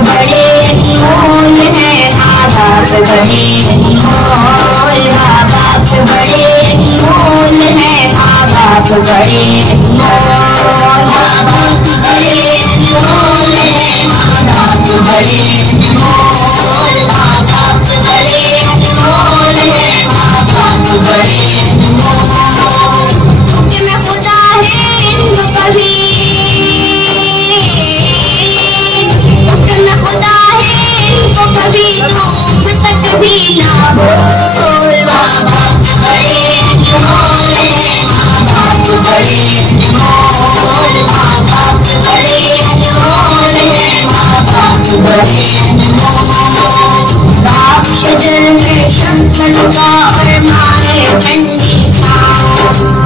बड़े अनमोल है, माँ बाप बड़े अनमोल, माँ बाप बड़े अनमोल है, माँ बाप बड़े अनमोल, माँ बाप बड़े अनमोल है, माँ बाप बड़े अनमोल, माँ बाप बड़े अनमोल है, माँ बाप बड़े अनमोल। हुक्म खुदा है इनको कभी, हुक्म खुदा है इनको कभी धूप तक भी ना बोल, माँ बाप बड़े अनमोल है, माँ बाप बड़े अनमोल, माँ बाप बड़े अनमोल है, माँ बाप बड़े अनमोल। बाप शजर है शक्कर का और माँ है ठंडी छाँव,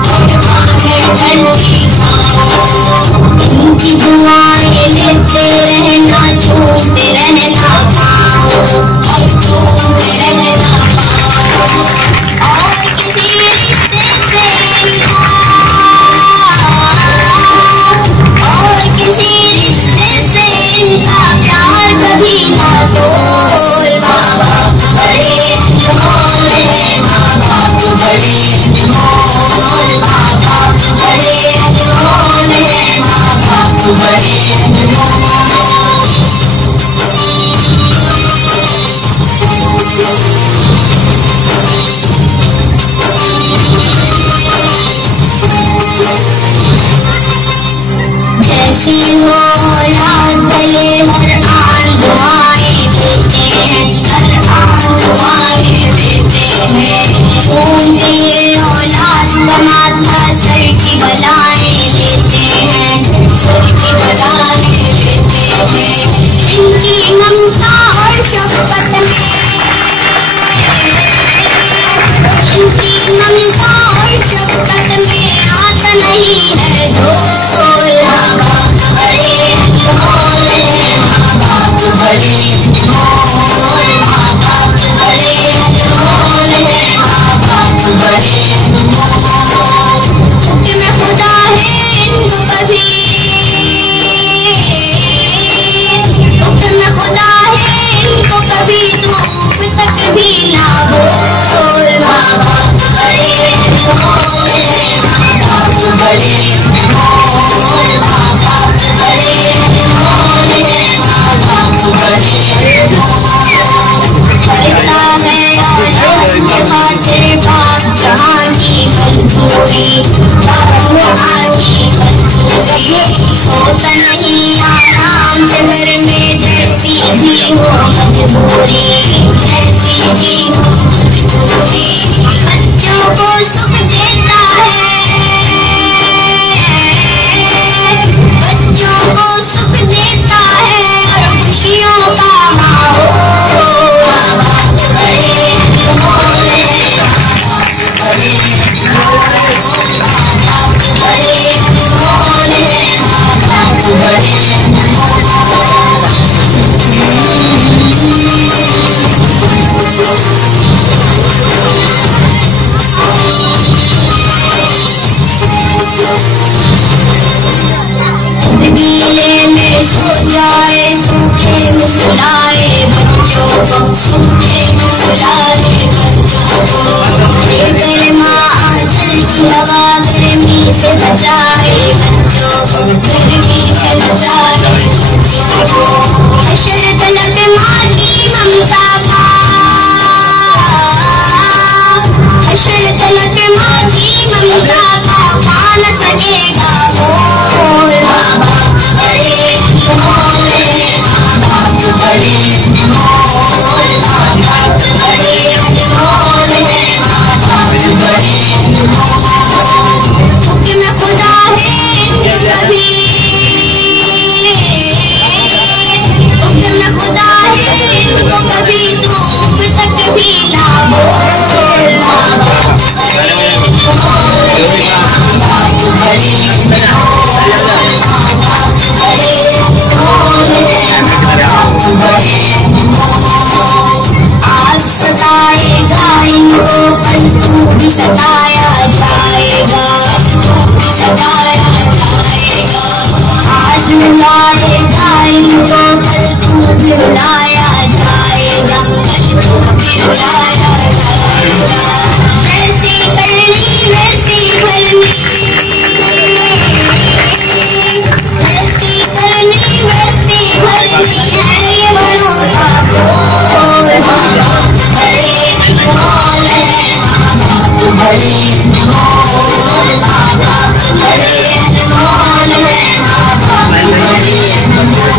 और माँ है ठंडी छाँव। इनकी दुआएं लेते रहना, झूमते रहना पाँव, और झूमते रहना पाँव। और किसी रिश्ते से इनका, और किसी रिश्ते से इनका प्यार कभी ना तोल, माँ बाप बड़े अनमोल है, माँ बाप बड़े अनमोल, माँ बाप बड़े अनमोल है, माँ बाप बड़े अनमोल। जैसी हो औलाद भले हर आन दुआएं देते हैं, हर आन दुआएं देते हैं। घूमते ये औलाद का माथा सर की बलाएं लेते हैं, सर की बलाएं लेते हैं। इनकी ममता और शफकत में, इनकी ममता और शफकत में आता नहीं है झोल, माँ बाप बड़े अनमोल है, माँ बाप बड़े अनमोल, माँ बाप बड़े अनमोल है, माँ बाप बड़े अनमोल। हुक्म खुदा है इनको कभी, हुक्म खुदा है इनको कभी धूप तक भी ना बोल, माँ बाप बड़े अनमोल है, माँ बाप बड़े अनमोल, माँ बाप बड़े अनमोल है, माँ बाप बड़े अनमोल। करता है औलाद के खातिर बाप जहाँ की मजदूरी, बाप जहाँ की मजदूरी। सोता नहीं आराम से घर में जैसी भी हो मजबूरी, जैसी भी हो मजबूरी। बच्चों को सुख देता है, बच्चों को सुख देता है और खुशियों का माहौल, माँ बाप बड़े अनमोल है, माँ बाप बड़े अनमोल, माँ बाप बड़े अनमोल है, माँ बाप बड़े अनमोल। गीले में सो जाए सूखे मुस्कुराए बच्चों को, सूखे मुस्कुराए बच्चों को। गर्मा आंचल की हवा गर्मी से बचाए बच्चों को, गर्मी से बचाए बच्चों को। हशर तलक माँ की ममता का, हशर तलक माँ की ममता का पा न सकेगा मोल, माँ बाप बड़े अनमोल है, माँ बाप बड़े अनमोल, माँ बाप बड़े अनमोल है, माँ बाप बड़े अनमोल। हुक्म खुदा है इनको कभी, हुक्म खुदा है इनको कभी धूप तक भी ना बोल, माँ बाप बड़े अनमोल है, माँ बाप बड़े अनमोल, माँ बाप बड़े अनमोल है, माँ बाप बड़े अनमोल। आज सताएगा इनको कल तू भी सताया जाएगा, तू भी सताया जाएगा। आज रुलाएगा इनको कल तू जैसी करनी वैसी भरनी, जैसी करनी वैसी भरनी है ये बड़ों का बोल। माँ बाप बड़े अनमोल है, माँ बाप बड़े अनमोल, माँ बाप बड़े अनमोल है, माँ बाप बड़े अनमोल।